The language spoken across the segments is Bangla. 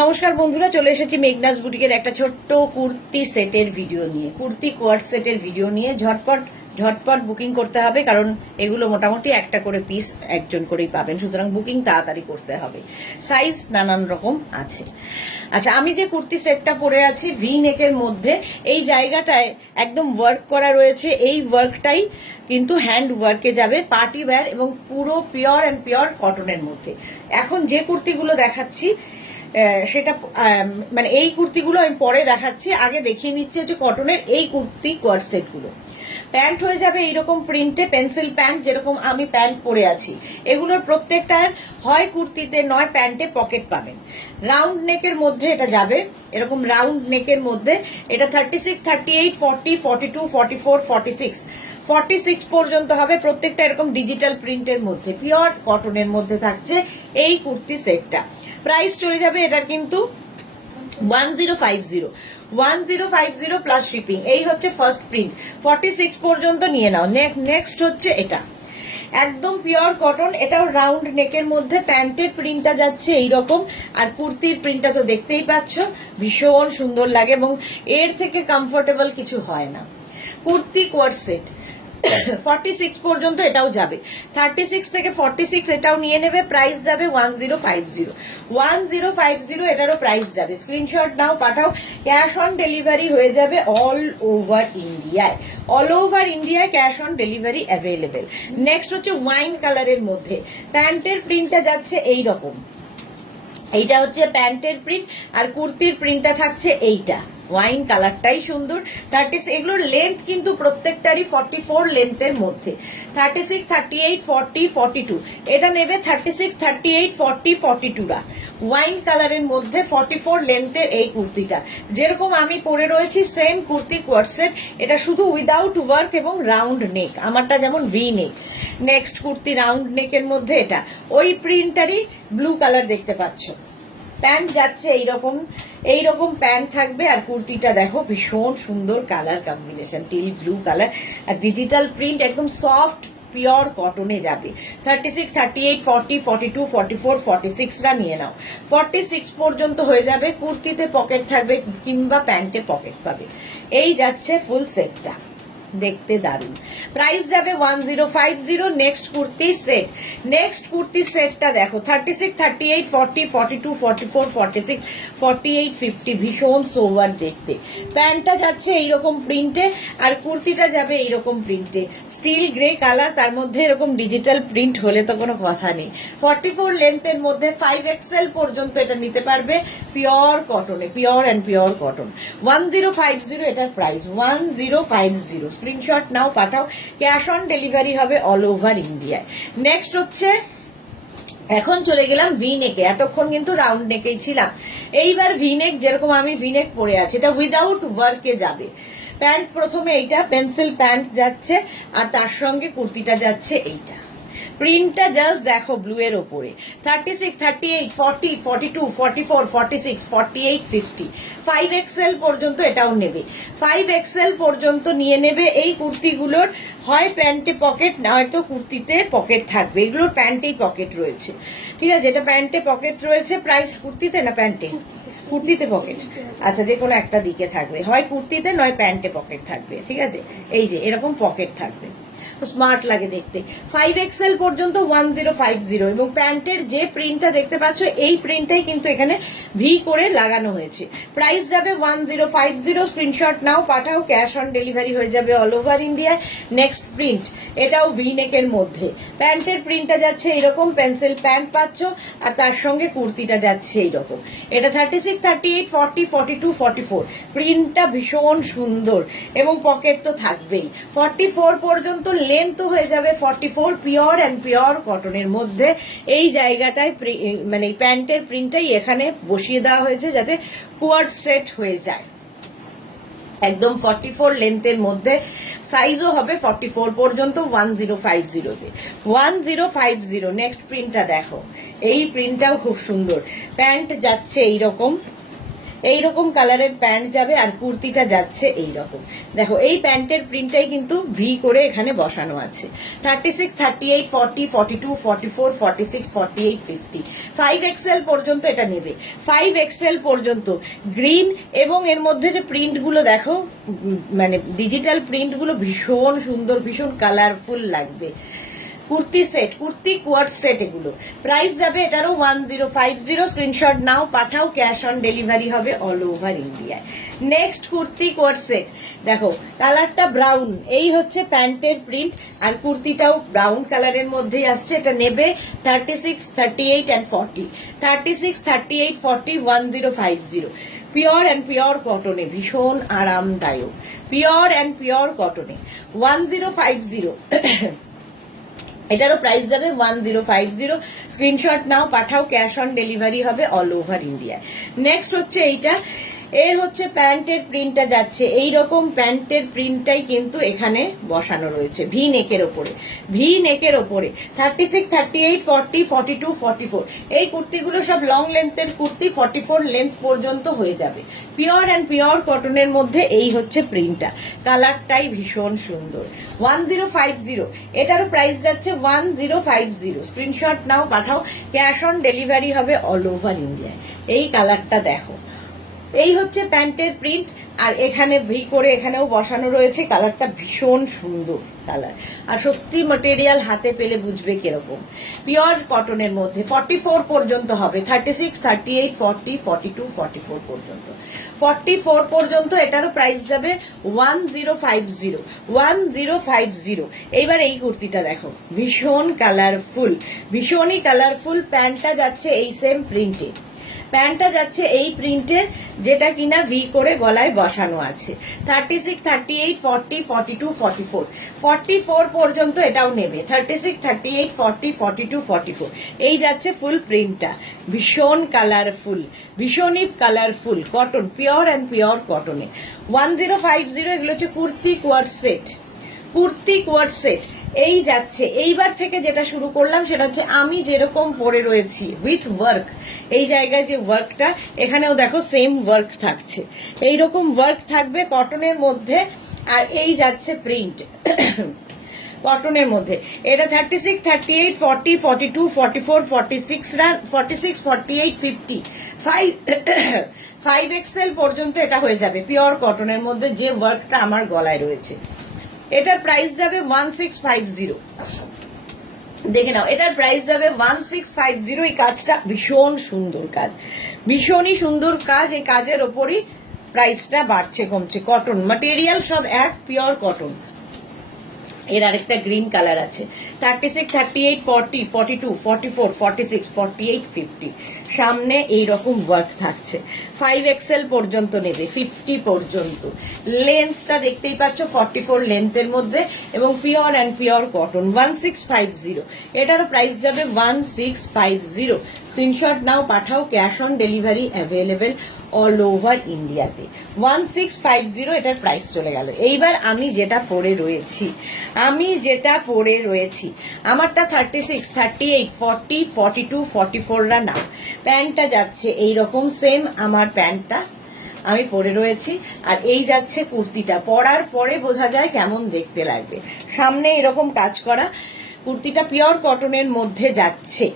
নমস্কার বন্ধুরা, চলে এসেছি মেঘনাস বুটিকের একটা ছোট্ট কুর্তি সেটের ভিডিও নিয়ে, কুর্তি কোয়ার্ট সেটের ভিডিও নিয়ে। ঝটপট বুকিং করতে হবে, কারণ এগুলো মোটামুটি একটা করে পিস একজন করেই পাবেন, সুতরাং বুকিং তাড়াতাড়ি করতে হবে। সাইজ নানান রকম আছে। আচ্ছা, আমি যে কুর্তি সেটটা পরে আছি ভি নেকের মধ্যে, এই জায়গাটায় একদম ওয়ার্ক করা রয়েছে। এই ওয়ার্কটাই কিন্তু হ্যান্ড ওয়ার্কে যাবে, পার্টি ওয়্যার এবং পুরো পিওর অ্যান্ড পিওর কটনের মধ্যে। এখন যে কুর্তিগুলো দেখাচ্ছি সেটা মানে এই কুর্তিগুলো আমি পরে দেখাচ্ছি, আগে দেখিয়ে নিচ্ছি হচ্ছে কটনের এই কুর্তি কোয়ার্ট সেটগুলো। প্যান্ট হয়ে যাবে এইরকম প্রিন্টে, পেন্সিল প্যান্ট, যেরকম আমি প্যান্ট পরে আছি। এগুলোর প্রত্যেকটার হয় কুর্তিতে নয় প্যান্টে পকেট পাবেন। রাউন্ড নেকের মধ্যে এটা যাবে, এরকম রাউন্ড নেকের মধ্যে। এটা 36, 38, 40, 42, 44, 46, 46 পর্যন্ত হবে। প্রত্যেকটা এরকম ডিজিটাল প্রিন্টের মধ্যে, পিওর কটনের মধ্যে থাকছে এই কুর্তি সেটটা। প্রাইস চলে যাবে এটার কিন্তু 1050 প্লাস শিপিং। এই হচ্ছে ফার্স্ট প্রিন্ট, 46 পর্যন্ত নিয়ে নাও। নেক্সট হচ্ছে এটা একদম পিওর কটন, এটাও রাউন্ড নেকের মধ্যে। প্যান্টের প্রিন্টটা যাচ্ছে এইরকম, আর কুর্তির প্রিন্টটা তো দেখতেই পাচ্ছ, ভীষণ সুন্দর লাগে এবং এর থেকে কমফোর্টেবল কিছু হয় না। কুর্তি কোয়ার্ট সেট 46 পর্যন্ত এটাও যাবে, 36 থেকে 46 এটাও নিয়ে নেবে। প্রাইস যাবে 1050 এটারও প্রাইস যাবে। স্ক্রিনশট নাও, পাঠাও। ক্যাশ অন ডেলিভারি হয়ে যাবে অল ওভার ইন্ডিয়ায়। অল ওভার ইন্ডিয়ায় cash on delivery available. Next হচ্ছে ওয়াইন কালারের মধ্যে, প্যান্টের প্রিন্টটা যাচ্ছে এইরকম। এইটা হচ্ছে প্যান্টের প্রিন্ট, আর কুর্তির প্রিন্টটা থাকছে এইটা। ওয়াইন কালারটাই সুন্দর। 30, এগুলোর লেন্থ কিন্তু প্রত্যেকটারই 44 লেন্থের মধ্যে। 36, 38, 40, 42 এটা নেবে। 36, 38, 40, 42 টা ওয়াইন কালারের মধ্যে 44 লেন্থের এই কুর্তিটা, যেরকম আমি পরে রয়েছি সেম কুর্তি কোয়ার্ট সেট। এটা শুধু উইদাউট ওয়ার্ক এবং রাউন্ড নেক, আমারটা যেমন ভি নেক। নেক্সট কুর্তি রাউন্ড নেকের মধ্যে, এটা ওই প্রিন্টারই ব্লু কালার দেখতে পাচ্ছ। প্যান্ট যাচ্ছে এইরকম প্যান্ট থাকবে, আর কুর্তিটা দেখো ভীষণ সুন্দর colour combination, teal blue colour, আর ডিজিটাল প্রিন্ট, একদম সফট পিওর কটনে যাবে। 36, 38, 40, 42, 44, 46 রা নিয়ে নাও। 46 পর্যন্ত হয়ে যাবে। কুর্তিতে পকেট থাকবে কিংবা প্যান্টে পকেট পাবে। এই যাচ্ছে ফুল সেটটা, দেখতে দারুণ। প্রাইস যাবে 1050। নেক্সট কুর্তি সেটটা দেখো, 36, 38, 40, 42, 44, 46, 48, 50, ভীষণ সোভার দেখতে। প্যান্টটা যাচ্ছে এইরকম প্রিন্টে, আর কুর্তিটা যাবে এইরকম প্রিন্টে, স্টিল গ্রে কালার, তার মধ্যে এরকম ডিজিটাল প্রিন্ট হলে তো কোনো কথা নেই। 44 লেন্থের মধ্যে 5XL পর্যন্ত এটা নিতে পারবে, পিওর কটনে, পিওর অ্যান্ড পিওর কটন। 1050 এটার প্রাইস, 1050। স্ক্রিনশট নাও, পাঠাও। ক্যাশ অন ডেলিভারি হবে অল ওভার ইন্ডিয়ায়। নেক্সট হচ্ছে, এখন চলে গেলাম ভি নেকে। এতক্ষণ কিন্তু রাউন্ড নেকেই ছিলাম, এইবার ভি নেক। যেরকম আমি ভি নেক পরে আছি, এটা উইদাউট ওয়ার্কে যাবে। প্যান্ট প্রথমে এইটা পেন্সিল প্যান্ট যাচ্ছে, আর তার সঙ্গে কুর্তিটা যাচ্ছে এইটা। প্রিন্টটা জাস্ট দেখো ব্লু এর ওপরে। 36, 38, 40, 42, 44, 46, 48, 50, 5XL পর্যন্ত এটাও নেবে। 5XL পর্যন্ত নিয়ে নেবে। এই কুর্তিগুলোর হয় প্যান্টে পকেট, নয়তো কুর্তিতে পকেট থাকবে। এগুলোর প্যান্টেই পকেট রয়েছে, ঠিক আছে? এটা প্যান্টে পকেট রয়েছে। প্রাইস কুর্তিতে না প্যান্টে? কুর্তিতে পকেট, আচ্ছা, যে কোনো একটা দিকে থাকবে, হয় কুর্তিতে নয় প্যান্টে পকেট থাকবে, ঠিক আছে? এই যে এরকম পকেট থাকবে, স্মার্ট লাগে দেখতে। 5XL পর্যন্ত 1050, এবং প্যান্টের যে প্রিন্টটা দেখতে পাচ্ছ এই প্রিন্টটাই কিন্তু এখানে ভি করে লাগানো হয়েছে। প্রাইস যাবে 1050। স্ক্রিনশট নাও, পাঠাও। ক্যাশ অন ডেলিভারি হয়ে যাবে all over India. Next print, এটাও ভি নেকের মধ্যে। প্যান্টের প্রিন্টটা যাচ্ছে এইরকম, পেন্সিল প্যান্ট পাচ্ছ, আর তার সঙ্গে কুর্তিটা যাচ্ছে এইরকম। এটা 36, 38, 40, 42, 44, প্রিন্টটা ভীষণ সুন্দর এবং পকেট তো থাকবেই। 44 পর্যন্ত লেন্থ হয়ে যাবে 44, পিওর অ্যান্ড পিওর কটনের মধ্যে। এই জায়গাটায় মানে প্যান্টের প্রিন্টটাই এখানে বসিয়ে দেওয়া হয়েছে যাতে কোয়ার্ট সেট হয়ে যায়। একদম 44 লেন্থের মধ্যে, সাইজও হবে 44 পর্যন্ত 1050 তে। 1050। নেক্সট প্রিন্টটা দেখো, এই প্রিন্টটাও খুব সুন্দর। প্যান্ট যাচ্ছে এইরকম, এইরকম কালারের প্যান্ট যাবে আর কুর্তিটা যাচ্ছে এইরকম। দেখো এই প্যান্টের প্রিন্টটাই কিন্তু ভি করে এখানে বসানো আছে। 36, 38, 40, 42, 44, 46, 48, 50, 5XL পর্যন্ত এটা নেবে। 5XL পর্যন্ত গ্রিন, এবং এর মধ্যে যে প্রিন্ট গুলো দেখো, মানে ডিজিটাল প্রিন্ট গুলো ভীষণ সুন্দর, ভীষণ কালারফুল লাগবে। Kurti set, kurti co-ord set, এগুলো প্রাইস যাবে এটারও 1050। স্ক্রিনশট নাও, পাঠাও, ক্যাশ অন ডেলিভারি হবে অল ওভার ইন্ডিয়ায়। নেক্সট কুর্তি কোয়ার্ট সেট, দেখো কালারটা ব্রাউন, এই হচ্ছে প্যান্টের প্রিন্ট, আর কুর্তিটাও ব্রাউন কালারের মধ্যেই আসছে। এটা নেবে 36, 38 and 40, 36, 38, 40, 1050। পিওর অ্যান্ড পিওর কটনে, ভীষণ আরামদায়ক, পিওর অ্যান্ড পিওর কটনে 1050। এটারও প্রাইস যাবে 1050। স্ক্রিনশট নাও, পাঠাও, ক্যাশ অন ডেলিভারি হবে অল ওভার ইন্ডিয়া। নেক্সট হচ্ছে এইটা, এর হচ্ছে প্যান্টের প্রিন্টটা যাচ্ছে এইরকম, প্যান্টের প্রিন্টটাই কিন্তু এখানে বসানো রয়েছে ভি নেকের ওপরে, ভি নেকের ওপরে। 36, 38, 40, 42, 44, এই কুর্তিগুলো সব লং লেন্থের কুর্তি, 44 লেন্থ পর্যন্ত হয়ে যাবে। পিওর অ্যান্ড পিওর কটনের মধ্যে এই হচ্ছে প্রিন্টটা, কালারটাই ভীষণ সুন্দর। 1050, এটারও প্রাইস যাচ্ছে 1050। স্ক্রিনশট নাও, পাঠাও, ক্যাশ অন ডেলিভারি হবে অল ওভার ইন্ডিয়ায়। এই কালারটা দেখো, এই হচ্ছে প্যান্টের প্রিন্ট, আর এখানে ভি করে এখানেও বসানো রয়েছে। কালারটা ভীষণ সুন্দর কালার, আর সত্যি ম্যাটেরিয়াল হাতে পেলে বুঝবে কিরকম। পিওর কটনের মধ্যে 44 পর্যন্ত হবে, 36, 38, 40, 42, 44 পর্যন্ত। 44 পর্যন্ত এটারও প্রাইস যাবে 1050, 1050। এইবার এই কুর্তিটা দেখো, ভীষণ কালারফুল, ভীষণই কালারফুল। প্যান্টটা যাচ্ছে এই সেম প্রিন্টে, প্যান্টটা যাচ্ছে এই প্রিন্টে, যেটা কিনা ভি করে গলায় বসানো আছে। 36, 38, 40, 42, 44, 44 পর্যন্ত এটাও নেবে। 36, 38, 40, 42, 44, এই যাচ্ছে ফুল প্রিন্টটা, ভীষণ কালারফুল, ভীষণই colourful cotton, pure and pure কটনে। 1050, এগুলো হচ্ছে kurti co-ord set, kurti co-ord set এই যাচ্ছে। এইবার থেকে যেটা শুরু করলাম সেটা হচ্ছে আমি যেরকম পরে রয়েছি উইথ ওয়ার্ক, এই জায়গায় যে ওয়ার্কটা, এখানেও দেখো সেম ওয়ার্ক থাকছে, এইরকম ওয়ার্ক থাকবে কটনের মধ্যে। আর এই যাচ্ছে প্রিন্ট কটনের মধ্যে। এটা 36, 38, 40, 42, 44, 46, 46, 48, 50, 5XL পর্যন্ত এটা হয়ে যাবে পিওর কটনের মধ্যে, যে ওয়ার্কটা আমার গলায় রয়েছে। এটার প্রাইস যাবে 1650। দেখে নাও, এটার প্রাইস যাবে 1650। এই কাজটা ভীষণ সুন্দর কাজ, ভীষণই সুন্দর কাজ। এই কাজের ওপরই প্রাইসটা বাড়ছে কমছে। কটন ম্যাটেরিয়াল সব এক, পিওর কটন। এর আরেকটা গ্রিন কালার আছে। 36, 38, 40, 42, 44, 46, 48, 50, সামনে এইরকম ওয়ার্ক থাকছে। 5XL পর্যন্ত নেবে, 50 পর্যন্ত। লেন্থটা দেখতেই পাচ্ছ 44 লেন্থের মধ্যে, এবং পিওর অ্যান্ড পিওর কটন। 1650, এটারও প্রাইস যাবে 1650। স্ক্রিনশট নাও, পাঠাও, cash on delivery available all over ইন্ডিয়াতে। 1650 এটার প্রাইস চলে গেল। এইবার আমি যেটা পরে রয়েছি, আমারটা 36, 38, 40, 42, 44 না, প্যান্টটা যাচ্ছে এইরকম সেম। আমার প্যান্টটা আমি পরে রয়েছি, আর এই যাচ্ছে কুর্তিটা। পরার পরে বোঝা যায় কেমন দেখতে লাগবে। সামনে এরকম কাজ করা কুর্তিটা পিওর কটনের মধ্যে যাচ্ছে।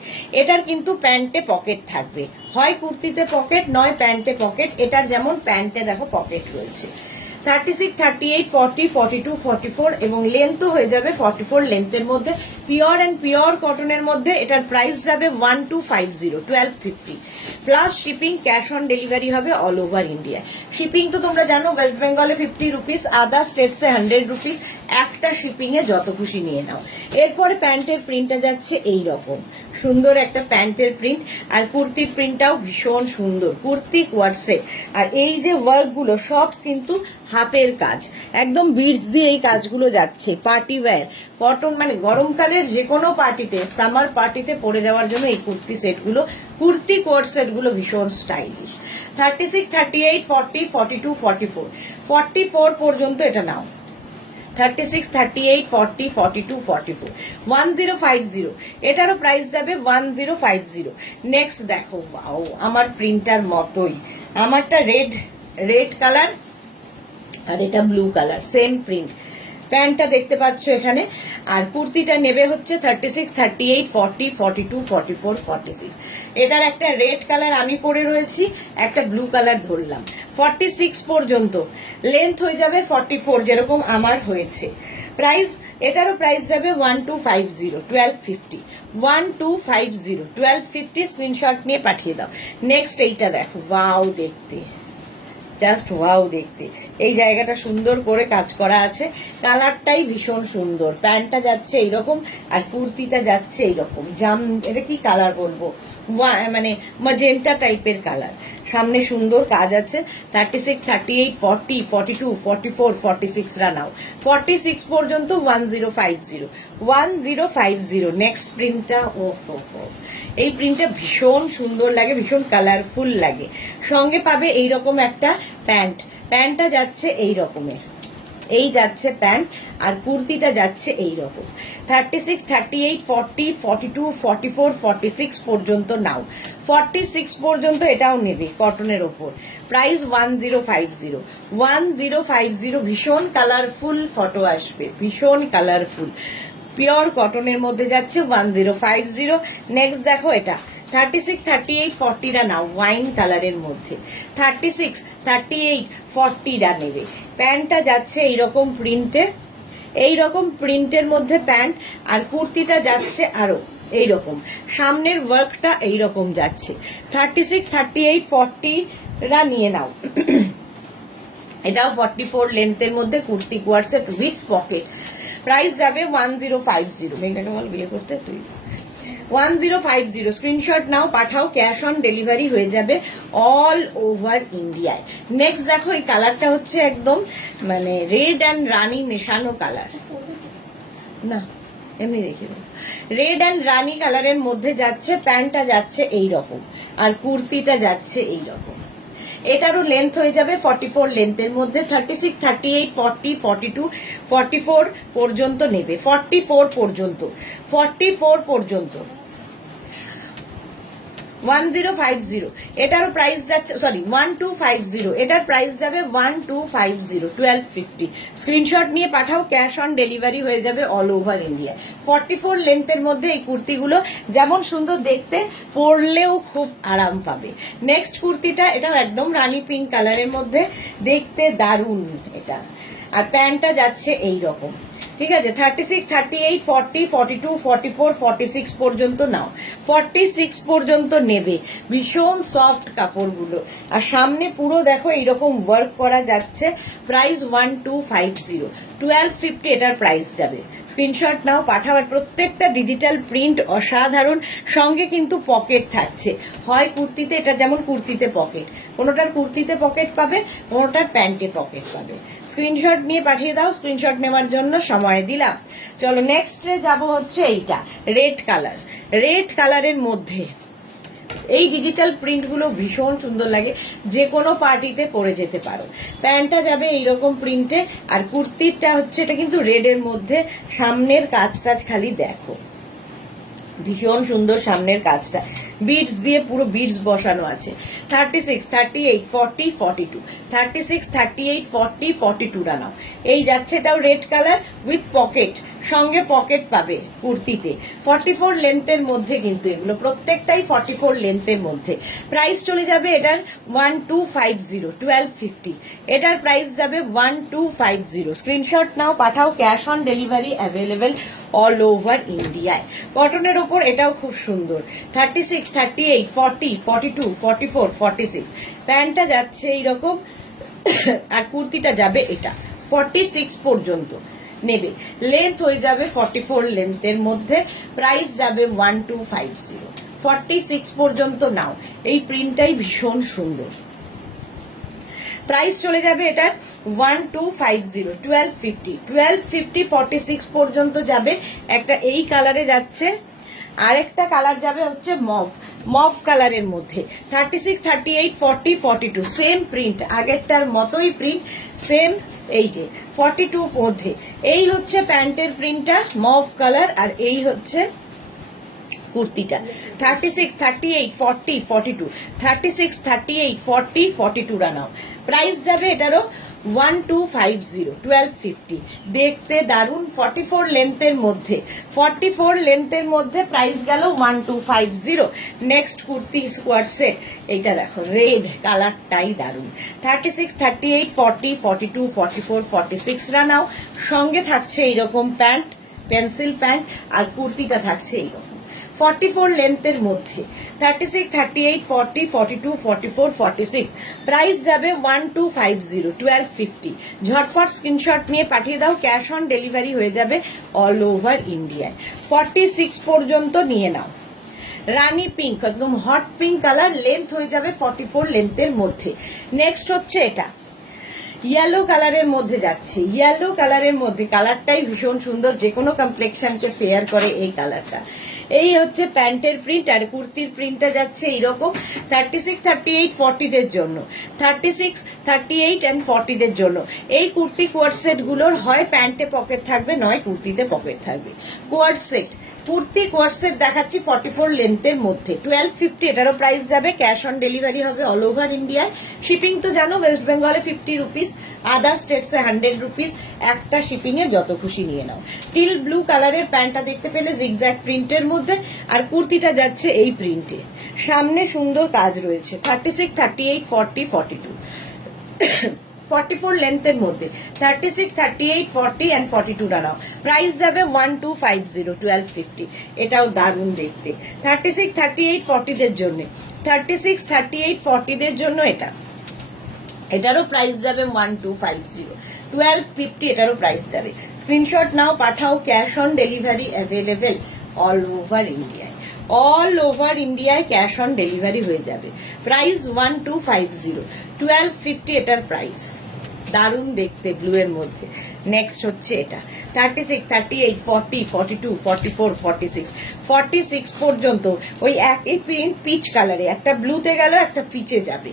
এটার কিন্তু প্যান্টে পকেট থাকবে, হয় কুর্তিতে পকেট নয় প্যান্টে পকেট। এটার যেমন প্যান্টে দেখো পকেট রয়েছে। 36, 38, 40, 42, 44, এবং লেন্থও হয়ে যাবে 44 লেন্থের মধ্যে, পিওর অ্যান্ড পিওর কটনের মধ্যে। এটার প্রাইস যাবে 1250, 1250 plus shipping. Cash on delivery হবে অল ওভার ইন্ডিয়া। শিপিং তো তোমরা জানো, ওয়েস্ট বেঙ্গলে 50 রুপিস, আদার স্টেটসে 100 রুপিস। একটা শিপিং এ যত খুশি নিয়ে নাও। এরপরে প্যান্টের প্রিন্টটা যাচ্ছে এইরকম সুন্দর একটা প্যান্টের প্রিন্ট, আর কুর্তির প্রিন্টটাও ভীষণ সুন্দর, কুর্তি কোয়ার্ট সেট। আর এই যে ওয়ার্ক গুলো সব কিন্তু হাতের কাজ, একদম বিটস দিয়ে এই কাজগুলো যাচ্ছে। পার্টি ওয়্যার কটন, মানে গরমকালের যে কোনো পার্টিতে, সামার পার্টিতে পরে যাওয়ার জন্য এই কুর্তি সেটগুলো, কুর্তি কোয়ার্ট সেটগুলো ভীষণ স্টাইলিশ। 36, 38, 40, 42, 44, 44 পর্যন্ত এটা নাও। 36, 38, 40, 42, 44, 1050, এটারও প্রাইস যাবে 1050। নেক্সট দেখো, ওয়াও, আমার প্রিন্টার মতোই আমারটা রেড কালার আর এটা ব্লু কালার, সেম প্রিন্ট। প্যান্টটা দেখতে পাচ্ছ এখানে। আর কুর্তিটা নেবে হচ্ছে 36, 38, 40, 42, 44, 46। এটার একটা রেড কালার আমি পরে রয়েছি, একটা ব্লু কালার ধরলাম। 46 পর্যন্ত লেন্থ হয়ে যাবে 44, যেরকম আমার হয়েছে। প্রাইস, এটারও প্রাইস যাবে 1250, 1250, 1250, 1250। স্ক্রিনশট নিয়ে পাঠিয়ে দাও। নেক্সট এইটা দেখো, ওয়াও দেখতে, জাস্ট ওয়াও দেখতে। এই জায়গাটা সুন্দর করে কাজ করা আছে, কালারটাই ভীষণ সুন্দর। প্যান্টটা যাচ্ছে এইরকম আর কুর্তিটা যাচ্ছে এইরকম জাম, এটা কি কালার বলবো, মানে ম্যাজেন্টা টাইপের কালার। সামনে সুন্দর কাজ আছে। 36, 38, 40, 42, 44, 46 রা নাও। 46 পর্যন্ত 1050, 1050। নেক্সট প্রিন্টটা, ও এই প্রিন্টটা ভীষণ সুন্দর লাগে, ভীষণ কালারফুল লাগে। সঙ্গে পাবে এইরকম একটা প্যান্ট, প্যান্টটা যাচ্ছে এই রকমের, এই যাচ্ছে প্যান্ট আর কুর্তিটা যাচ্ছে এই রকম। 36, 38, 40, 42, 44, 46 পর্যন্ত নাও। 46 পর্যন্ত এটাও নেবে কটনের ওপর। প্রাইস 1050, 1050। ভীষণ কালারফুল ফটো আসবে, ভীষণ কালারফুল। পিওর কটনের মধ্যে যাচ্ছে 1050। নেক্সট দেখো এটা 36, 38, 40 রা নাও, ওয়াইন কালারের মধ্যে। 36, 38, 40 রা নেবে। প্যান্টটা যাচ্ছে এইরকম প্রিন্টে, এইরকম প্রিন্টের মধ্যে প্যান্ট, আর কুর্তিটা যাচ্ছে আরো এইরকম, সামনের ওয়ার্কটা এইরকম যাচ্ছে। 36, 38, 40 রা নিয়ে নাও। এটাও 44 লেন্থের মধ্যে কুর্তি কোয়ারসেট উইথ পকেট। প্রাইস যাবে 1050। মেঘনাকে বল বিয়ে করতে তুই। 1050। স্ক্রিনশট নাও, পাঠাও। ক্যাশ অন ডেলিভারি হয়ে যাবে অল ওভার ইন্ডিয়ায়। নেক্সট দেখো, এই কালারটা হচ্ছে একদম মানে রেড অ্যান্ড রানি মেশানো কালার, না এমনি দেখে দাও। রেড অ্যান্ড রানি কালারের মধ্যে যাচ্ছে, প্যান্টটা যাচ্ছে এই রকম আর কুর্তিটা যাচ্ছে এই রকম। এটারও লেন্থ হয়ে যাবে 44 লেন্থের মধ্যে। 36, 38, 40, 42, 44 পর্যন্ত নেবে। 44 পর্যন্ত, 44 পর্যন্ত 1050। এটারও প্রাইস যাচ্ছে, সরি 1250। এটার প্রাইস যাবে 1250, 1250। স্ক্রিনশট নিয়ে পাঠাও। ক্যাশ অন ডেলিভারি হয়ে যাবে অল ওভার ইন্ডিয়া। 44 লেন্থের মধ্যে এই কুর্তিগুলো যেমন সুন্দর দেখতে, পরলেও খুব আরাম পাবে। নেক্সট কুর্তিটা, এটাও একদম রানী পিঙ্ক কালারের মধ্যে, দেখতে দারুণ এটা। আর প্যান্টটা যাচ্ছে এই রকম, ঠিক আছে। 36, 38, 40, 42, 44, 46 পর্যন্ত নাও। 46 পর্যন্ত নেবে। ভীষণ সফট কাপড়গুলো, আর সামনে পুরো দেখো এইরকম ওয়ার্ক করা যাচ্ছে। প্রাইস 1250, 1250 এটার প্রাইস যাবে। স্ক্রিনশট নাও, পাঠাও। আর প্রত্যেকটা ডিজিটাল প্রিন্ট অসাধারণ, সঙ্গে কিন্তু পকেট থাকছে। হয় কুর্তিতে, এটা যেমন কুর্তিতে পকেট, কোনোটার কুর্তিতে পকেট পাবে, কোনোটার প্যান্টে পকেট পাবে। স্ক্রিনশট নিয়ে পাঠিয়ে দাও। স্ক্রিনশট নেওয়ার জন্য সময় দিলাম। চলো নেক্সটে যাব হচ্ছে এইটা, রেড কালার। রেড কালারের মধ্যে এই ডিজিটাল প্রিন্টগুলো ভীষণ সুন্দর লাগে, যে কোনো পার্টিতে পরে যেতে পারো। প্যান্টটা যাবে এইরকম প্রিন্টে, আর কুর্তিটা হচ্ছে, এটা কিন্তু রেডের মধ্যে, সামনের কাজটা খালি দেখো, ভীষণ সুন্দর সামনের কাজটা, বিডস দিয়ে পুরো বিডস বসানো আছে। 36, 38, 40, 42, 36, 38, 40, 42 রা নাও। এই যাচ্ছে, এটাও রেড কালার উইথ পকেট, সঙ্গে পকেট পাবে কুর্তিতে। 44 লেন্থের মধ্যে কিন্তু এগুলো প্রত্যেকটাই 44 লেন্থের মধ্যে। প্রাইস চলে যাবে এটার 1250, 1250। এটার প্রাইস যাবে 1250। স্ক্রিনশট নাও, পাঠাও। Cash on delivery available all over ইন্ডিয়ায়। কটনের ওপর এটাও খুব সুন্দর। 36, 38, 40, 42, 44, 46। প্যান্টটা যাচ্ছে এইরকম আর কুর্তিটা যাবে এটা। 46 পর্যন্ত নেবে। লেন্থ হয়ে যাবে 44 লেন্থের মধ্যে। প্রাইস যাবে 1250। 46 পর্যন্ত নাও। এই প্রিন্টটাই ভীষণ সুন্দর। প্রাইস চলে যাবে এটার 1250, 1250, 1250। 46 পর্যন্ত যাবে। একটা এই কালারে যাচ্ছে, আরেকটা কালার যাবে হচ্ছে মভ কালারের মধ্যে। 36, 38, 40, 42 সেম প্রিন্ট, আগেরটার মতোই প্রিন্ট, সেম। এই যে 42 মধ্যে এই হচ্ছে প্যান্টের প্রিন্টটা, মভ কালার, আর এই হচ্ছে কুর্তিটা 36, 38, 40, 42, 36, 38, 40, 42 রানাও প্রাইস যাবে এটারও 1250, 1250 দেখতে দারুন। 44 লেন্থের মধ্যে, 44 লেন্থের মধ্যে প্রাইস গেল 1250। নেক্সট কুর্তি স্কোয়ার সেট, এইটা দেখো রেড কালারটাই দারুন। 36, 38, 40, 42, 44, 46 রানাও সঙ্গে থাকছে এইরকম প্যান্ট, পেন্সিল প্যান্ট, আর কুর্তিটা থাকছে এইরকম 44 লেন্থের মধ্যে। 36, 38, 40, 42, 44, 46 প্রাইস যাবে 1250, 1250। ঝটপট স্ক্রিনশট নিয়ে পাঠিয়ে দাও, ক্যাশ অন ডেলিভারি হয়ে যাবে অল ওভার ইন্ডিয়ায়। 46 পর্যন্ত নিয়ে নাও। রানী পিঙ্ক, একদম হট পিঙ্ক কালার, লেন্থ হয়ে যাবে 44 লেন্থের মধ্যে। নেক্সট হচ্ছে এটা ইয়েলো কালারের মধ্যে যাচ্ছে, ইয়েলো কালারের মধ্যে, কালারটাই ভীষণ সুন্দর, যে কোনো কমপ্লেক্সনকে ফেয়ার করে এই কালারটা। এই হচ্ছে প্যান্টের প্রিন্ট, আর কুর্তির প্রিন্টটা যাচ্ছে এইরকম 36, 38, 40 দের জন্য, 36, 38 and 40 দের জন্য। এই কুর্তি কোয়ার্ড সেট গুলোর হয় প্যান্টে পকেট থাকবে, নয় কুর্তিতে পকেট থাকবে। কোয়ার্ড সেট, কুর্তি কোয়ার্ড সেট দেখাচ্ছি 44 লেন্থের মধ্যে, 1250 এটারও প্রাইস যাবে। ক্যাশ অন ডেলিভারি হবে অল ওভার ইন্ডিয়ায়। শিপিং তো জানো, ওয়েস্ট বেঙ্গলে 50 রুপিস, আদার স্টেটসে 100 রুপিস। একটা শিপিং এ যত খুশি নিয়ে নাও। টিল ব্লু কালারের প্যান্টটা দেখতে পেলে জিগজ্যাগ প্রিন্টের মধ্যে, আর কুর্তিটা যাচ্ছে এই প্রিন্টে, সামনে সুন্দর কাজ রয়েছে। 36, 38, 40, 42 44 লেন্থের মধ্যে, 36, 38, 40 and 42 ডানাও প্রাইস যাবে 1250, 1250। এটাও দারুণ দেখতে। 36, 38, 40 দের জন্য, 36, 38, 40 দের জন্য এটারও প্রাইস যাবে 1250, 1250 এটারও প্রাইস যাবে। স্ক্রিনশট নাও, পাঠাও, cash on delivery available all over ইন্ডিয়ায়। অল ওভার ইন্ডিয়ায় ক্যাশ অন ডেলিভারি হয়ে যাবে। প্রাইস 1250, 1250 এটার প্রাইস। দারুণ দেখতে ব্লু এর মধ্যে। নেক্সট হচ্ছে এটা 36, 38, 40, 42, 44, 46 46 পর্যন্ত ওই একই প্রিন্ট পিচ কালারে, একটা ব্লুতে গেল, একটা পিচে যাবে।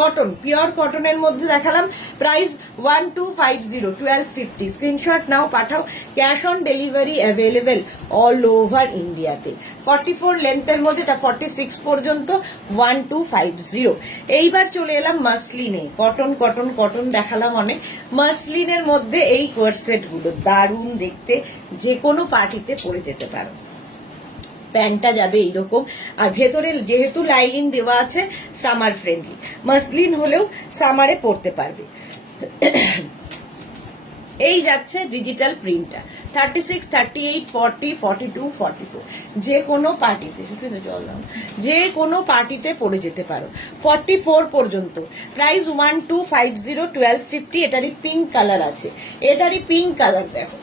কটন, পিওর কটনের মধ্যে দেখালাম। প্রাইস 1250, 1250। স্ক্রিনশট নাও, পাঠাও, cash on delivery available all over ইন্ডিয়াতে। 44 লেন্থের মধ্যে, এটা 46 পর্যন্ত 1250। এইবার চলে এলাম মাসলিনে। কটন কটন কটন দেখালাম অনেক। মাসলিনের মধ্যে এই কোয়ার্সেট গুলো দারুণ দেখতে, যে কোনো পার্টিতে পরে যেতে পারো। প্যান্টটা যাবে এইরকম, আর ভেতরে যেহেতু লাইলিন দেওয়া আছে সামার ফ্রেন্ডলি, মাসলিন হলেও সামারে পরতে পারবে। এই যাচ্ছে ডিজিটাল প্রিন্টটা 36, 38, 40, 42, 44 যে কোনো পার্টিতে, যে কোনো পার্টিতে পরে যেতে পারো। 44 পর্যন্ত প্রাইস 1250, 1250। এটারই পিঙ্ক কালার আছে, এটারই পিঙ্ক কালার দেখো,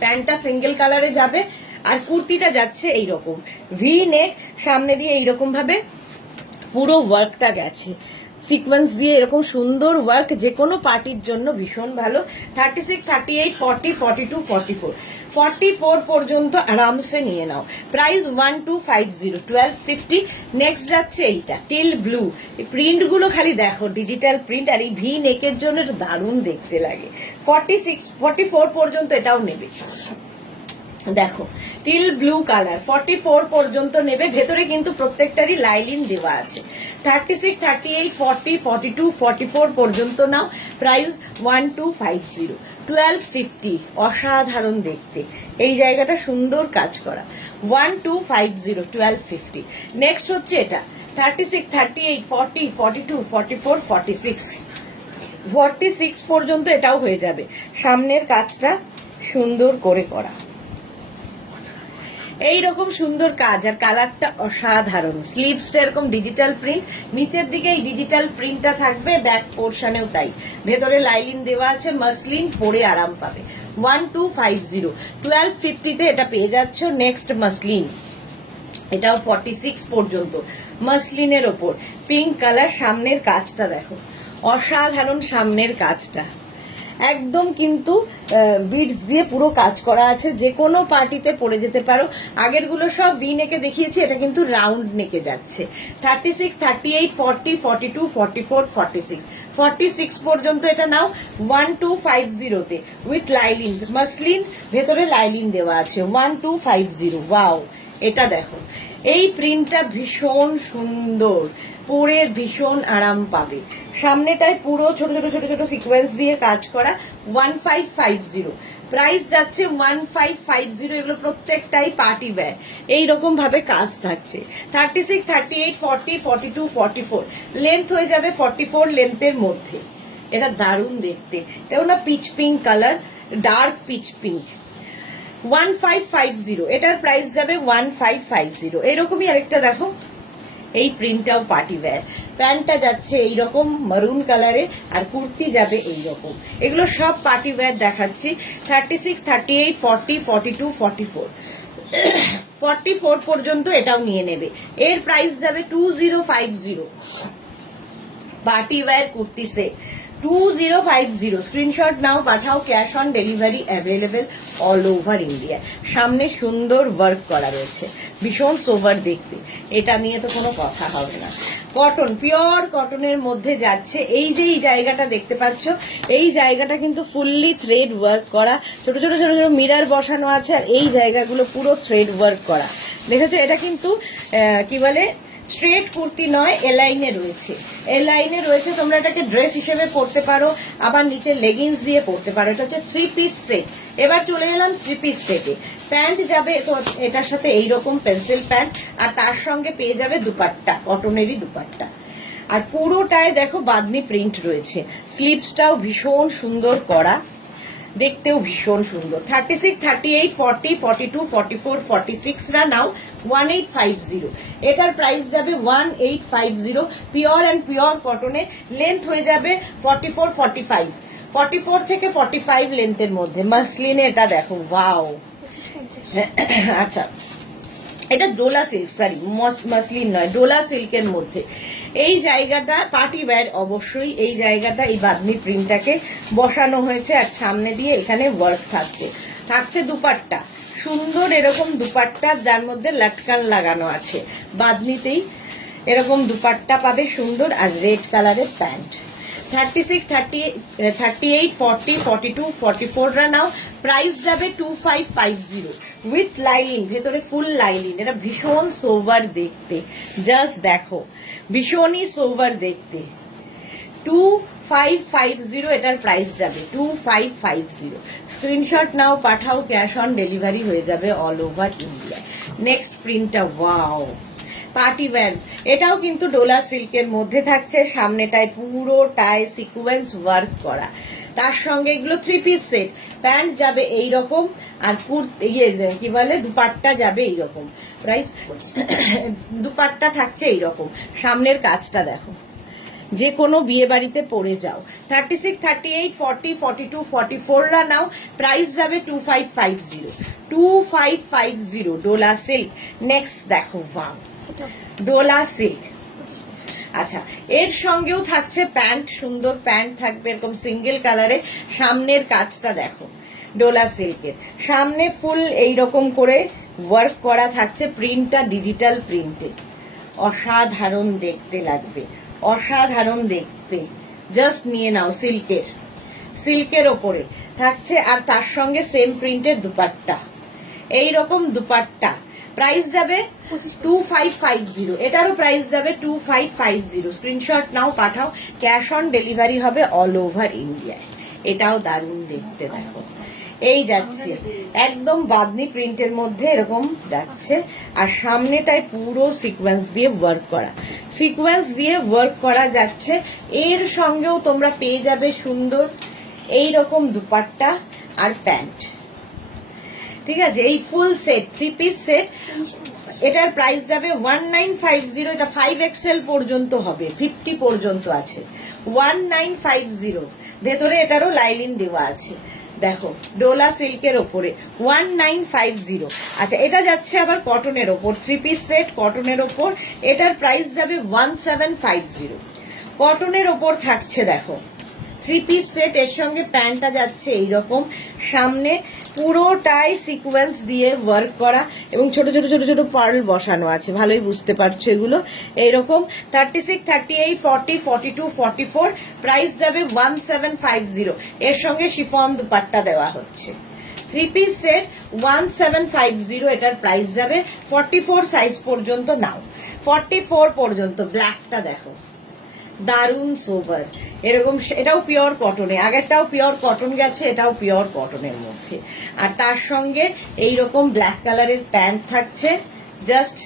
প্যান্টটা সিঙ্গেল কালারে যাবে, আর কুর্তিটা যাচ্ছে এইরকম ভি নেক, সামনে দিয়ে এইরকম ভাবে পুরো ওয়ার্কটা গেছে, সিকোয়েন্স দিয়ে এরকম সুন্দর ওয়ার্ক, যে কোনো পার্টির জন্য ভীষণ ভালো। 36, 38, 40, 42, 44 44 পর্যন্ত আরামসে নিয়ে নাও। প্রাইস 1250, 1250। নেক্সট যাচ্ছে এইটা টিল ব্লু, প্রিন্ট গুলো খালি দেখো, ডিজিটাল প্রিন্ট, আর এই ভি নেকের জন্য এটা দারুণ দেখতে লাগে। 46, 44 পর্যন্ত এটাও নেবে। দেখো টিল ব্লু কালার 44 পর্যন্ত নেবে, ভেতরে কিন্তু প্রত্যেকটারই লাইলিন দেওয়া আছে। 36, 38, 40, 42, 44 পর্যন্ত নাও। প্রাইস 1250, 1250। অসাধারণ দেখতে, এই জায়গাটা সুন্দর কাজ করা। 1250, 1250। নেক্সট হচ্ছে এটা 36, 38, 40, 42, 44, 46 46 পর্যন্ত এটাও হয়ে যাবে। সামনের কাজটা সুন্দর করে করা, এইরকম সুন্দর কাজ, আর কালারটা অসাধারণ। স্লিভসটা এরকম ডিজিটাল প্রিন্ট, নিচের দিকে এই ডিজিটাল প্রিন্টটা থাকবে, ব্যাক পোর্শনেও তাই, ভেতরে লাইলিন দেওয়া আছে, মাসলিন, পরে আরাম পাবে। 1250, 1250-তে এটা পেয়ে যাচ্ছ। নেক্সট মাসলিন, এটাও 46 পর্যন্ত মাসলিনের ওপর, পিঙ্ক কালার, সামনের কাজটা দেখো, অসাধারণ সামনের কাজটা, একদম কিন্তু বিডস দিয়ে পুরো কাজ করা আছে, যে কোনো পার্টিতে পরে যেতে পারো। আগের গুলো সব ভি নেকে দেখিয়েছি, এটা কিন্তু রাউন্ড নেকে যাচ্ছে। 36, 38, 40, 42, 44, 46 46 পর্যন্ত এটা নাও 1250 উইথ লাইলিন, মাসলিন ভেতরে লাইলিন দেওয়া আছে 1250। ওয়াও, এটা দেখো, এই প্রিন্টটা ভীষণ সুন্দর, পরে ভীষণ আরাম পাবে। সামনেটায় পুরো ছোট ছোট ছোট ছোট সিকোয়েন্স দিয়ে কাজ করা 1550, প্রাইস যাচ্ছে 1550। এগুলো প্রত্যেকটাই পার্টি ওয়্যার, এইরকম ভাবে কাজ থাকছে। 36, 38, 40, 42, 44 লেন্থ হয়ে যাবে 44 লেন্থের মধ্যে। এটা দারুণ দেখতে, এটাও না pitch pink colour, dark pitch pink. 1550, এটার প্রাইস যাবে 1550। এরকমই আরেকটা দেখো, এই প্রিন্টটাও পার্টি ওয়্যার। প্যান্টটা যাচ্ছে এইরকম মারুন কালারে, আর কুর্তি যাবে এইরকম। এগুলো সব পার্টি ওয়্যার দেখাচ্ছি। 36, 38, 40, 42, 44 44 পর্যন্ত এটাও নিয়ে নেবে। এর প্রাইস যাবে 2050। Party wear kurti set 2050। Screenshot নাও, পাঠাও, cash on delivery available all over India. সামনে সুন্দর ওয়ার্ক করা রয়েছে, ভীষণ সোভার দেখতে, এটা নিয়ে তো কোনো কথা হবে না। কটন, পিওর কটনের মধ্যে যাচ্ছে। এই যে এই জায়গাটা দেখতে পাচ্ছ, এই জায়গাটা কিন্তু ফুললি থ্রেড ওয়ার্ক করা, ছোট ছোট ছোট ছোট মিরার বসানো আছে, আর এই জায়গাগুলো পুরো থ্রেড ওয়ার্ক করা। দেখেছো, এটা কিন্তু কি বলে স্ট্রেট কুর্তি নয়, এলাইনে রয়েছে, এলাইনে রয়েছে। তোমরা এটাকে ড্রেস হিসেবে পরতে পারো, আবার নিচে লেগিংস দিয়ে পরতে পারো। এটা হচ্ছে 3 পিস সেট। এবার চলে এলাম 3 পিস সেটে। প্যান্ট যাবে তো এটার সাথে এইরকম পেন্সিল প্যান্ট, আর তার সঙ্গে পেয়ে যাবে দুপাট্টা, কটনেরই দুপাট্টা। আর পুরোটায় দেখো বাদনি প্রিন্ট রয়েছে, স্লিভসটাও ভীষণ সুন্দর করা, দেখতেও ভীষণ সুন্দর। 36, 38, 40, 42, 44, 46 রা নাও 1850। এটার প্রাইস যাবে 1850। পিওর অ্যান্ড পিওর কটনে, লেন্থ হয়ে যাবে 44, 45, 44 থেকে 45 লেন্থের মধ্যে। মাসলিনে এটা দেখো, ওয়াও। আচ্ছা, এটা ডোলা সিল্ক, সরি মাসলিন নয়, ডোলা সিল্কের মধ্যে। এই জায়গাটা পার্টি ওয়্যার অবশ্যই, এই জায়গাটা এই বাদনি প্রিন্টটাকে বসানো হয়েছে, আর সামনে দিয়ে এখানে ওয়ার্ক থাকছে। থাকছে দুপাট্টা, সুন্দর এরকম দুপাট্টা, যার মধ্যে লটকান লাগানো আছে। বাদনিতেই এরকম দুপাট্টা পাবে সুন্দর, আর রেড কালারের প্যান্ট। 36, 38, 40, 42, 44 রা নাও, প্রাইস যাবে 2550 উইথ লাইলিন, ভেতরে ফুল লাইলিন। এটা ভীষণ সোভার দেখতে, জাস্ট দেখো, ভীষণই সোভার দেখতে। 2550 এটার প্রাইস যাবে, 2550। স্ক্রিনশট নাও, পাঠাও, ক্যাশ অন ডেলিভারি হয়ে যাবে অল ওভার ইন্ডিয়া। নেক্সট প্রিন্টটা, ওয়াও, পার্টি ওয়্যার। এটাও কিন্তু ডোলা সিল্কের মধ্যে থাকছে, সামনেটায় পুরোটায় সিকোয়েন্স ওয়ার্ক করা, তার সঙ্গে এগুলো 3 পিস সেট। প্যান্ট যাবে এইরকম, আর কি বলে দুপাট্টা যাবে এইরকম। প্রাইস দুপাট্টা থাকছে এইরকম। সামনের কাজটা দেখো, যে কোনো বিয়ে বাড়িতে পরে যাও। 36, 38, 40, 42, 44 রা নাও, প্রাইস যাবে 2550। 2550 ডোলা সিল্ক। নেক্সট দেখো, ওয়াও, ডোলা সিল্ক। আচ্ছা, এর সঙ্গেও থাকছে প্যান্ট, সুন্দর প্যান্ট থাকবে এরকম সিঙ্গেল কালারে। সামনের কাজটা দেখো, ডোলা সিল্কের সামনে ফুল এইরকম করে ওয়ার্ক করা থাকছে, প্রিন্টটা ডিজিটাল প্রিন্টে। অসাধারণ দেখতে লাগবে, অসাধারণ দেখতে। জাস্ট নিয়ে নাও, সিল্কের, সিল্কের ওপরে থাকছে, আর তার সঙ্গে সেম প্রিন্টের দুপাট্টা, এইরকম দুপাট্টা। প্রাইস যাবে 2550। এটারও প্রাইস যাবে 2550। স্ক্রিনশট নাও, পাঠাও, ক্যাশ অন ডেলিভারি হবে অল ওভার ইন্ডিয়ায়। এটাও দারুণ দেখতে, দেখো, এই যাচ্ছে একদম বাদনি প্রিন্টের মধ্যে এরকম যাচ্ছে, আর সামনেটায় পুরো সিকোয়েন্স দিয়ে ওয়ার্ক করা, সিকোয়েন্স দিয়ে ওয়ার্ক করা যাচ্ছে। এর সঙ্গেও তোমরা পেয়ে যাবে সুন্দর এইরকম দুপাট্টা আর প্যান্ট। ঠিক আছে, এই ফুল সেট 3 পিস সেট। এটার প্রাইস যাবে 1950। এটা 5XL পর্যন্ত হবে, 50 পর্যন্ত আছে। 1950। ভেতরে এটারও লাইলিন দেওয়া আছে, দেখো, ডোলা সিল্কের ওপরে 1950। আচ্ছা, এটা যাচ্ছে আবার কটনের ওপর, 3 পিস সেট কটনের ওপর। এটার প্রাইস যাবে 1750। কটনের ওপর থাকছে দেখো থ্রি পিস সেট, এর সঙ্গে প্যান্টটা যাচ্ছে এইরকম, সামনে পুরোটাই সিকোয়েন্স দিয়ে ওয়ার্ক করা এবং ছোট ছোট ছোট ছোট পার্ল বসানো আছে, ভালোই বুঝতে পারছো এগুলো। এইরকম 36, 38, 40, 42, 44, প্রাইস যাবে 1750। এর সঙ্গে শিফন দুপাট্টা দেওয়া হচ্ছে। থ্রি পিস সেট 1750, এটার প্রাইস যাবে। 44 সাইজ পর্যন্ত নাও, 44 পর্যন্ত। ব্ল্যাকটা দেখো, দারুন সোভার, এরকম, এটাও পিওর কটনে, আগেরটাও পিওর কটন গেছে, এটাও পিওর কটনের মধ্যে। আর তার সঙ্গে এইরকম ব্ল্যাক কালারের প্যান্ট থাকছে, জাস্ট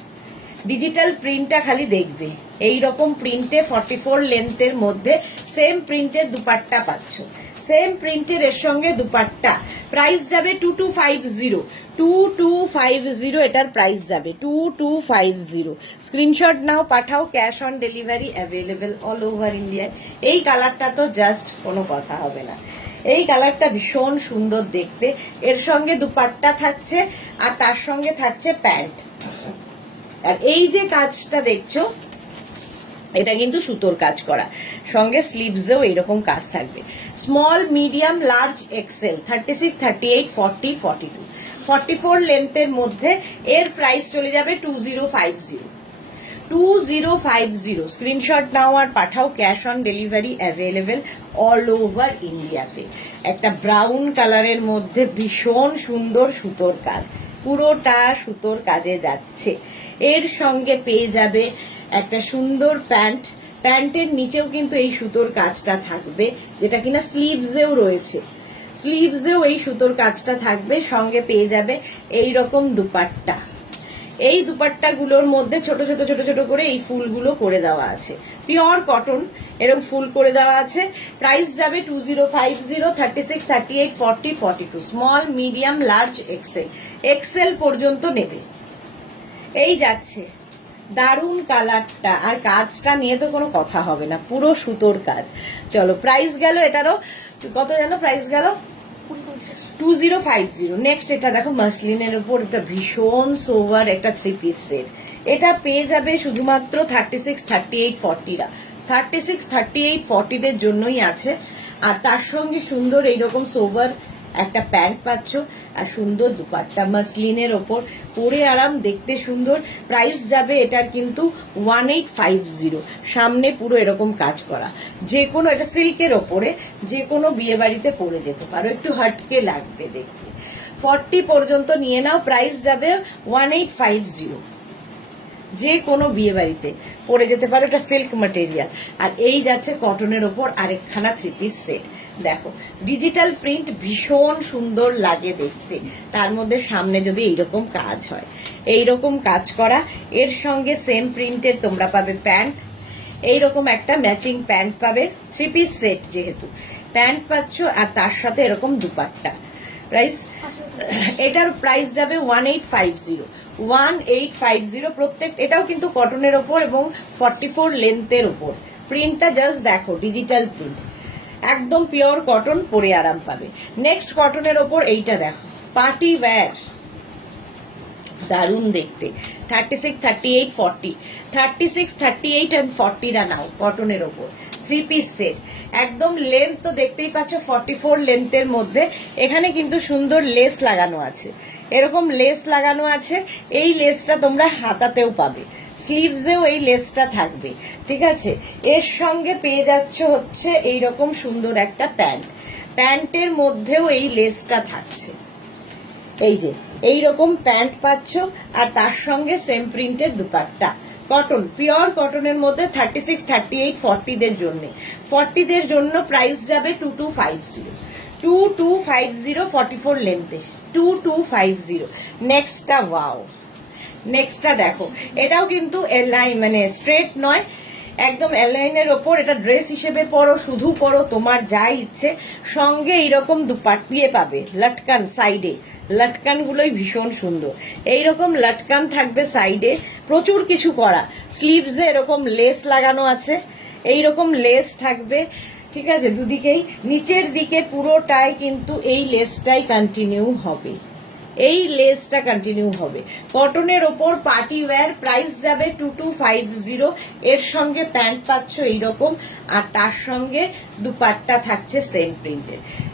ডিজিটাল প্রিন্টটা খালি দেখবে। এইরকম প্রিন্টে 44 লেন্থের মধ্যে সেম প্রিন্টের দুপাট্টা পাচ্ছ, সেম প্রিন্টের এর সঙ্গে দুপাট্টা। প্রাইস যাবে 2250, 2250 এটার প্রাইস যাবে, 2250। স্ক্রিনশট নাও, পাঠাও, cash on delivery available all over ইন্ডিয়ায়। এই কালারটা তো জাস্ট কোনো কথা হবে না, এই কালারটা ভীষণ সুন্দর দেখতে। এর সঙ্গে দুপাট্টা থাকছে আর তার সঙ্গে থাকছে প্যান্ট। আর এই যে কাজটা দেখছো, এটা কিন্তু সুতোর কাজ করা, সঙ্গে স্লিভসেও এইরকম কাজ থাকবে। স্মল, মিডিয়াম, লার্জ, এক্সেল, 36, 38, 40, 42, 44 লেন্থের মধ্যে। এর প্রাইস চলে যাবে 2050, 2050। স্ক্রিনশট নাও আর পাঠাও, cash on delivery available all over ইন্ডিয়াতে। একটা ব্রাউন কালারের মধ্যে ভীষণ সুন্দর সুতোর কাজ, পুরোটা সুতোর কাজে যাচ্ছে। এর সঙ্গে পেয়ে যাবে একটা সুন্দর প্যান্ট, প্যান্টের নিচেও কিন্তু এই সুতোর কাজটা থাকবে, যেটা কিনা স্লিভসেও রয়েছে, স্লিভসেও এই সুতোর কাজটা থাকবে। সঙ্গে পেয়ে যাবে এই রকম দুপাট্টা, এই দুপাট্টাগুলোর মধ্যে ছোট ছোট ছোট ছোট করে এই ফুলগুলো করে দেওয়া আছে, পিওর কটন, এরকম ফুল করে দেওয়া আছে। প্রাইস যাবে 2050, 36, 38, 40, 42, small, medium, large, XL, XL পর্যন্ত নেবে। এই যাচ্ছে দারুন কালারটা, আর কাজটা নিয়ে তো কোনো কথা হবে না, পুরো সুতোর কাজ। চলো, প্রাইস গেল এটারও, কত যেন প্রাইস গেল, 2050। নেক্সট এটা দেখো, মাসলিনের উপর একটা ভীষণ সোভার একটা থ্রি পিস সেট। এটা পেয়ে যাবে শুধুমাত্র 36, 38, 40রা, 36, 38, 40দের জন্যই আছে। আর তার সঙ্গে সুন্দর এইরকম সোভার একটা প্যান্ট পাচ্ছ আর সুন্দর দুপাট্টা, মাসলিনের ওপর, পরে আরাম, দেখতে সুন্দর। প্রাইস যাবে এটার কিন্তু 1850। সামনে পুরো এরকম কাজ করা, যে কোনো, এটা সিল্কের ওপরে, যে কোনো বিয়ে বাড়িতে পরে যেতে পারো, একটু হাটকে লাগবে দেখতে। 40 পর্যন্ত নিয়ে নাও, প্রাইস যাবে 1850। যে কোনো বিয়ে বাড়িতে পরে যেতে পারো, এটা সিল্ক ম্যাটেরিয়াল। আর এই যাচ্ছে কটনের ওপর আরেকখানা থ্রি পিস সেট। দেখো, ডিজিটাল প্রিন্ট ভীষণ সুন্দর লাগে দেখতে, তার মধ্যে সামনে যদি এইরকম কাজ হয়, এইরকম কাজ করা। এর সঙ্গে সেম প্রিন্টের তোমরা পাবে প্যান্ট, এইরকম একটা ম্যাচিং প্যান্ট পাবে, থ্রি পিস সেট যেহেতু, প্যান্ট পাচ্ছ আর তার সাথে এরকম দুপাট্টা। প্রাইস, এটার প্রাইস যাবে 1850, 1850 প্রত্যেক। এটাও কিন্তু কটনের ওপর এবং 44 লেন্থের ওপর। প্রিন্টটা জাস্ট দেখো, ডিজিটাল প্রিন্ট, একদম পিওর কটন, পরে আরাম পাবে। নেক্সট কটনের ওপর এইটা দেখো, পার্টি ওয়্যার, দারুণ দেখতে। 36, 38, 40, 36, 38 and 40রা নাও, কটনের ওপর থ্রি পিস সেট। একদম লেন্থ তো দেখতেই পাচ্ছ, 44 লেন্থের মধ্যে। এখানে কিন্তু সুন্দর লেস লাগানো আছে, এরকম লেস লাগানো আছে। এই লেসটা তোমরা হাতাতেও পাবে, স্লিভসেও এই লেসটা থাকবে, ঠিক আছে। এর সঙ্গে পেয়ে যাচ্ছ হচ্ছে এইরকম সুন্দর একটা প্যান্ট, প্যান্টের মধ্যেও এই লেসটা থাকছে। এই যে এইরকম প্যান্ট পাচ্ছ আর তার সঙ্গে সেম প্রিন্টের দুপাট্টা, কটন, পিওর কটনের মধ্যে। 36, 38, 40দের জন্য, 40দের জন্য প্রাইস যাবে 2250, 2250, 44 লেন্থে, 2250। নেক্সটটা, ওয়াও, নেক্সটটা দেখো, এটাও কিন্তু এলাইন, মানে স্ট্রেট নয়, একদম এলাইনের ওপর। এটা ড্রেস হিসেবে পরো, শুধু পরো, তোমার যা ইচ্ছে। সঙ্গে এইরকম দুপাট্টিয়ে পাবে, লটকান সাইডে, লটকান গুলোই ভীষণ সুন্দর, এইরকম লটকান থাকবে সাইডে, প্রচুর কিছু করা। স্লিভসে এরকম লেস লাগানো আছে, এইরকম লেস থাকবে, ঠিক আছে, দুদিকেই। নিচের দিকে পুরোটাই কিন্তু এই লেসটাই কন্টিনিউ হবে, এই লেসটা কন্টিনিউ হবে। কটনের ওপর পার্টি ওয়্যার, প্রাইস যাবে 2250। এর সঙ্গে প্যান্ট পাচ্ছ এইরকম, আর তার সঙ্গে দুপাট্টা থাকছে সেম প্রিন্টের।